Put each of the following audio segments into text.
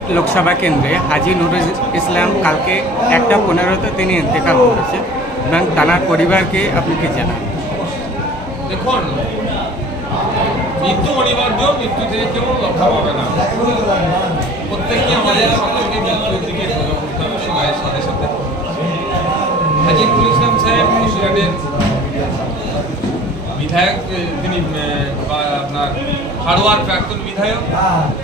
লোকসভা কেন্দ্রে হাজি নুরুল ইসলাম কালকে একটা পনেরোতে তিনি ইন্তেকাল করেছেন। এবং তার পরিবারকে আপনি কি জানান? দেখুন, মৃত্যু অনিবার্য, মৃত্যু থেকে কেউ রক্ষা পাবে না। প্রত্যেককে আমাদের সকলকে মৃত্যুর দিকে সোজা করতে হবে সময়ের সাথে সাথে। হাজিরুল ইসলাম সাহেব মুর্শিদাবাদের বিধায়ক তিনি আপনার হাড়োয়ার প্রাক্তন বিধায়ক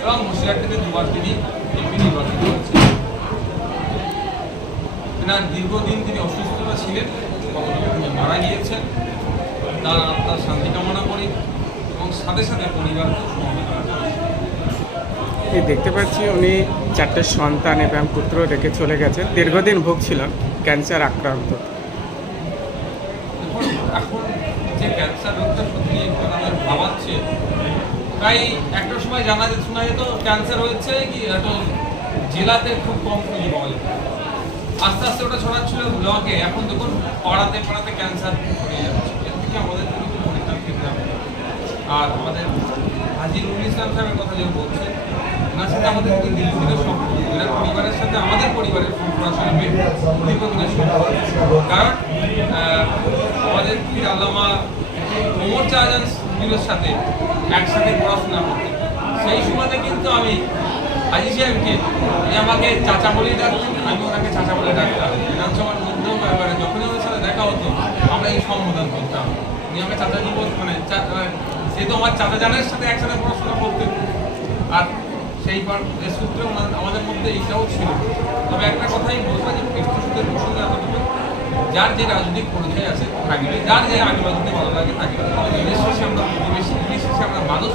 এবং মুর্শিদাবাদ থেকে দুবার তিনি এমপি নির্বাচিত হয়েছেন তেনার দীর্ঘদিন তিনি অসুস্থতা ছিলেন তিনি মারা গিয়েছেন। তার আত্মার শান্তি কামনা করি এবং সাথে সাথে পরিবারকে সমবেদনা দেখতে পাচ্ছি উনি চারটে সন্তান এবং পুত্র রেখে চলে গেছেন। দীর্ঘদিন ভুগছিলেন ক্যান্সার আক্রান্ত। এখন ক্যান্সার রোগটা সত্যি আমাদের ভাবাচ্ছে। তাই একটা সময় জানা যেত শোনা যেত ক্যান্সার হয়েছে কি, এত জেলাতে খুব কম খুঁজে পাওয়া যেত। আস্তে আস্তে ওটা ছড়াচ্ছিল ব্লকে, এখন দেখুন, পাড়াতে পাড়াতে ক্যান্সার ছড়িয়ে যাচ্ছে। এর থেকে আমাদের কিন্তু পরিত্রাণ পেতে হবে আর আমাদের হাজিরুল ইসলাম সাহেবের কথা যে বলছে ওনার সাথে আমাদের কিন্তু দীর্ঘদিনের সম্পর্ক। এনার পরিবারের সাথে আমাদের পরিবারের সম্পর্ক সম্পর্ক। কারণ আমাদের পীর আল্লামা ওমর পীরের সাথে একসাথে পড়াশোনা করতেন সেই সময়তে কিন্তু আমি হাজি সাহেবকে, উনি আমাকে চাচা বলেই ডাকতেন, আমি ওনাকে চাচা বলে ডাকতাম। বিধানসভার যখনই ওনার সাথে দেখা হতো, আমরা এই সম্বোধন করতাম। উনি আমাকে চাচাজি মানে সে তো আমার চাচা জানের সাথে একসাথে পড়াশোনা করতেন। আর সেই সূত্রে আমাদের মধ্যে এইটাও ছিল। তবে একটা কথাই বলব যে পৃষ্ঠসূত্রের প্রসঙ্গে এতটুকু। যার যে রাজনৈতিক পরিচয় আছে থাকবে। যার যে আগে রাজনীতি ভালো লাগে থাকবে আমরা প্রতিবেশী শেষে আমরা মানুষ